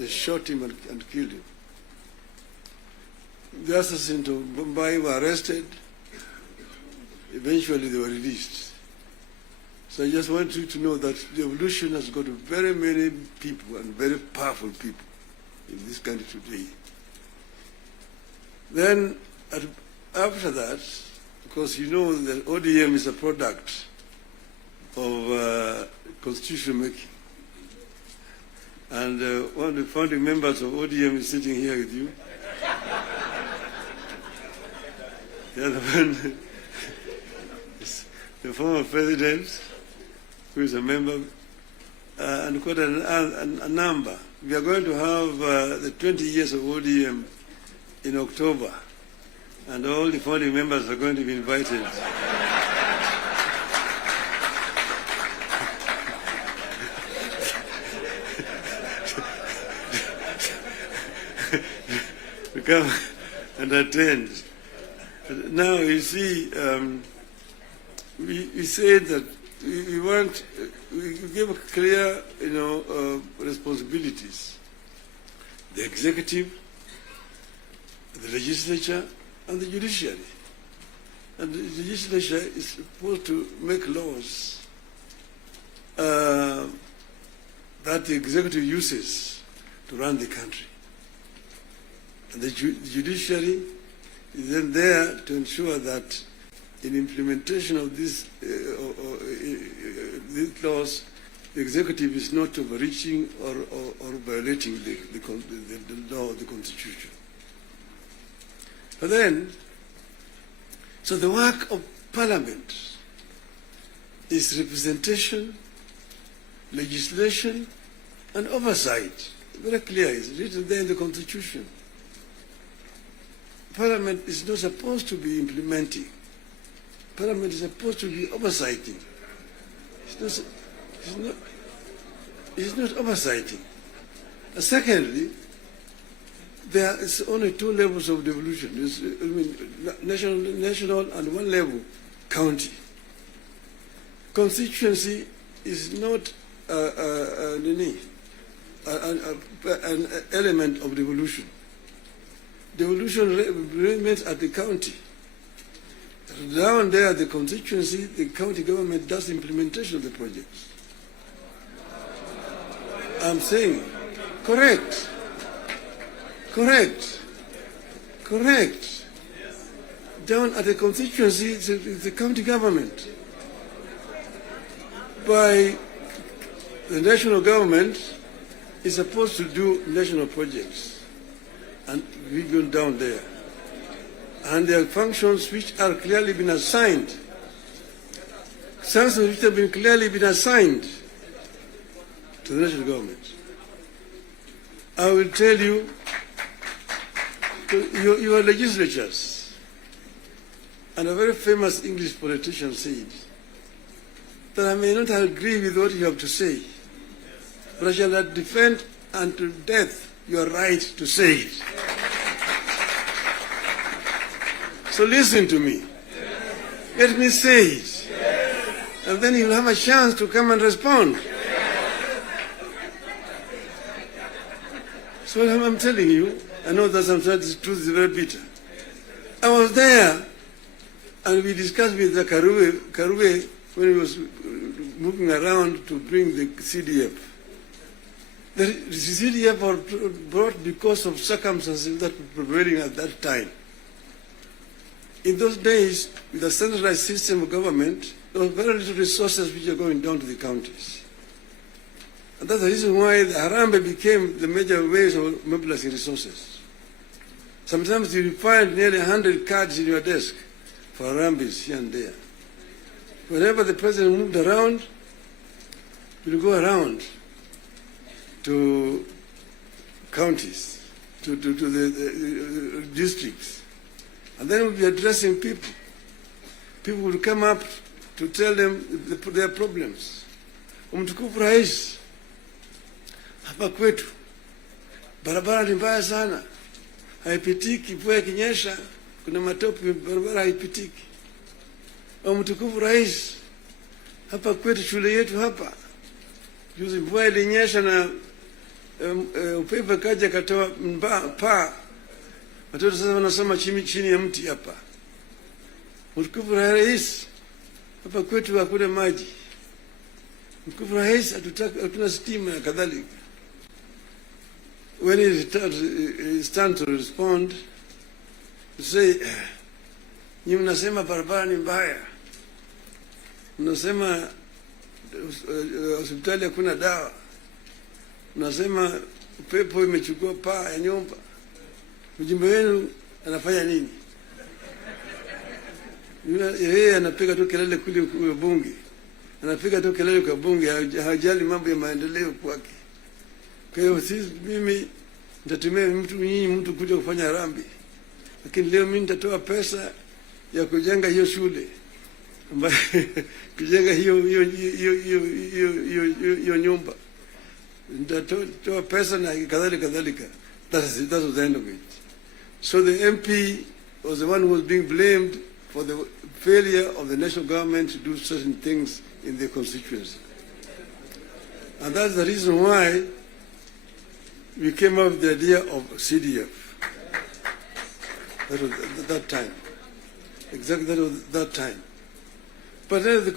They shot him and killed him. The assassins of Mumbai were arrested. Eventually they were released. So I just want you to know that Devolution has got very many people and very powerful people in this country today. Then after that, because you know that ODM is a product of constitution making. And one of the founding members of ODM is sitting here with you. The other one is the former president, who is a member, and quite a number. We are going to have the 20 years of ODM in October, and all the founding members are going to be invited. to come and attend. Now, you see, we said that we want, we give clear, responsibilities. The executive, the legislature, and the judiciary. And the legislature is supposed to make laws that the executive uses to run the country. And the judiciary is then there to ensure that in implementation of these laws, the executive is not overreaching or violating the law of the Constitution. But then, so the work of Parliament is representation, legislation, and oversight. Very clear, it's written there in the Constitution. Parliament is not supposed to be implementing. Parliament is supposed to be oversighting. It's not oversighting. And secondly, there is only two levels of devolution. National and one level, county. Constituency is not an element of devolution. Devolution remains at the county. Down there at the constituency, the county government does implementation of the projects. I'm saying, correct. Down at the constituency, it's the county government. By the national government is supposed to do national projects. And we go down there. And there are functions which are clearly been assigned. Functions which have been clearly been assigned to the national government. I will tell you, your legislatures, and a very famous English politician said that I may not agree with what you have to say, but I shall defend unto death your right to say it. So listen to me. Let me say it. And then you'll have a chance to come and respond. So I'm telling you, I know that sometimes the truth is very bitter. I was there, and we discussed with the Karue when he was moving around to bring the CDF. The CDF were brought because of circumstances that were prevailing at that time. In those days, with a centralized system of government, there was very little resources which are going down to the counties. And that's the reason why the Harambee became the major ways of mobilizing resources. Sometimes you find nearly 100 cards in your desk for Harambees here and there. Whenever the president moved around, we'll go around to counties, to the districts. And then we'll be addressing people. People will come up to tell them their problems. Mtukufu Rais, hapa kwetu barabara ni mbaya sana, haipitiki, mvua ikinyesha kuna matope, barabara haipitiki. Mtukufu Rais, hapa kwetu shule yetu hapa, juzi mvua ilinyesha na upepo kaja katoa paa, watoto sasa wanasoma chini ya mti hapa. Mtukufu Rais, hapa kwetu hakuna maji. Mtukufu Rais, hatuna stima na kadhalika. When he stands to respond, to say, nyinyi mnasema barabara ni mbaya, mnasema hospitali hakuna dawa, mnasema upepo imechukua paa ya nyumba. Mjumbe wenu anafanya nini? Yeye anapiga tu kelele kule kwa bunge, anapiga tu kelele kwa bunge, hajali mambo ya maendeleo kwake. Kwa hiyo mimi nitatumia mtu kuja kufanya harambee, lakini leo mimi nitatoa pesa ya kujenga hiyo shule, ambayo kujenga hiyo nyumba, nitatoa pesa na kadhalika. That was the end of it. So the MP was the one who was being blamed for the failure of the national government to do certain things in their constituency. And that's the reason why we came up with the idea of CDF. That was that time. Exactly, that was that time. But then the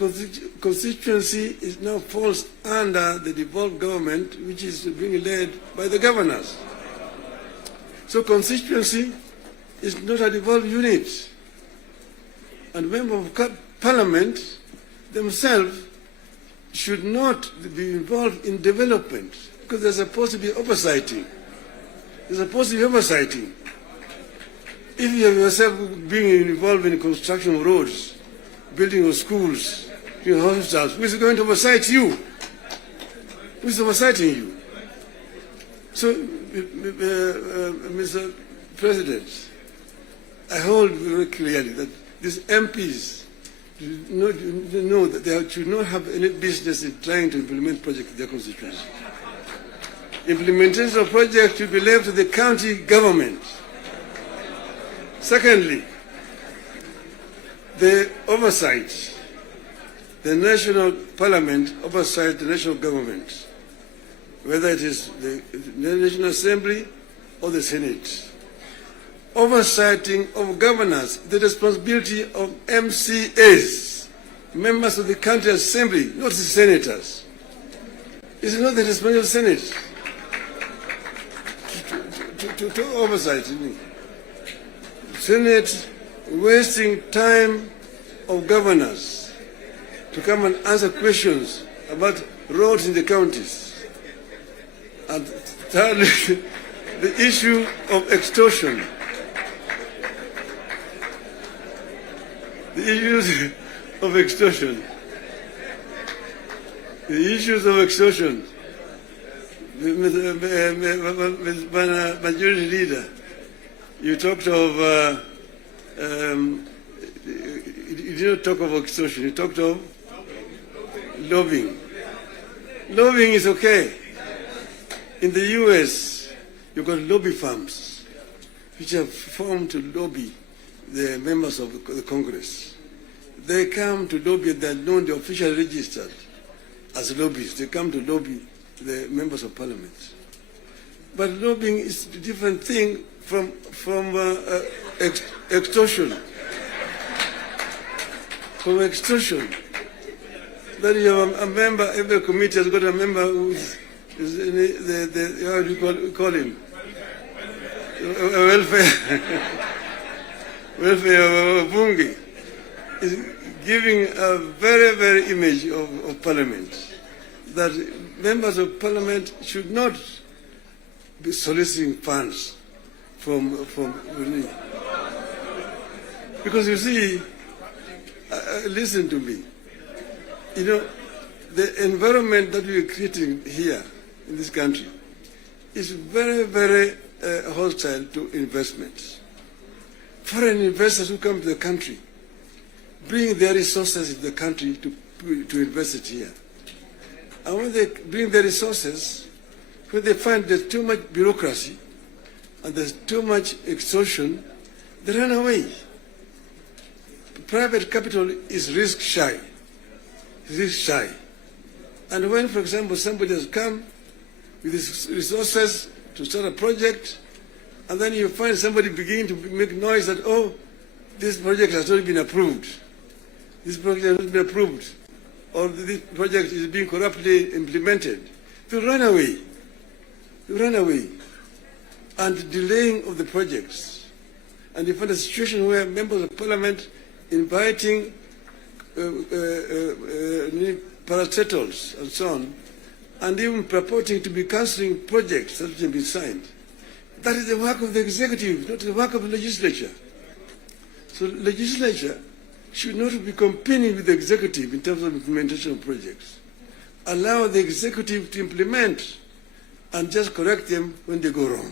constituency is now falls under the devolved government, which is being led by the governors. So constituency is not a devolved unit. And members of parliament themselves should not be involved in development, because they're supposed to be oversighting. They're supposed to be oversighting. If you have yourself being involved in construction of roads, building of schools, hospitals, who is going to oversight you? Who is oversighting you? So, Mr. President, I hold very clearly that these MPs know that they should not have any business in trying to implement projects in their constituency. Implementation of projects should be left to the county government. Secondly, the oversight, the national parliament oversight the national government, whether it is the National Assembly or the Senate. Oversighting of governors, the responsibility of MCAs, members of the County Assembly, not the senators. It's not the responsibility of the Senate to oversight me. Senate wasting time of governors to come and answer questions about roads in the counties. And thirdly, the issue of extortion. The issues of extortion. The issues of extortion. Majority Leader, you talked of, you didn't talk of extortion, you talked of lobbying. Lobbying is okay. In the US, you've got lobby firms which have formed to lobby the members of the Congress. They come to lobby, they're known, they're officially registered as lobbyists. They come to lobby the members of parliament. But lobbying is a different thing from extortion. From extortion. That you have a member, every committee has got a member who is how do you call him? Welfare bunge is giving a very, very image of parliament, that members of parliament should not be soliciting funds from because you see, listen to me, you know, the environment that we are creating here in this country is very, very hostile to investments. Foreign investors who come to the country bring their resources in the country to invest it here. And when they bring their resources, when they find there's too much bureaucracy and there's too much extortion, they run away. Private capital is risk shy. And when, for example, somebody has come with his resources to start a project, and then you find somebody beginning to make noise that, oh, this project has not been approved. This project has not been approved. Or this project is being corruptly implemented. To run away. To run away. And delaying of the projects. And you find a situation where members of parliament inviting parastatals and so on, and even purporting to be cancelling projects that have been signed. That is the work of the executive, not the work of the legislature. So the legislature should not be competing with the executive in terms of implementation of projects. Allow the executive to implement and just correct them when they go wrong.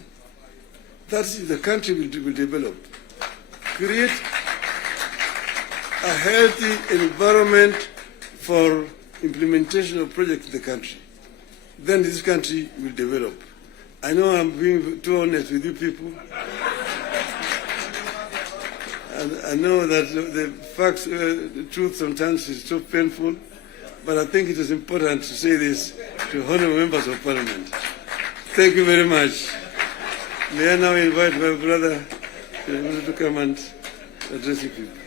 That's the country will develop. Create a healthy environment for implementation of projects in the country. Then this country will develop. I know I'm being too honest with you people. And I know that the facts, the truth sometimes is so painful, but I think it is important to say this to honorable members of parliament. Thank you very much. May I now invite my brother to come and address you people.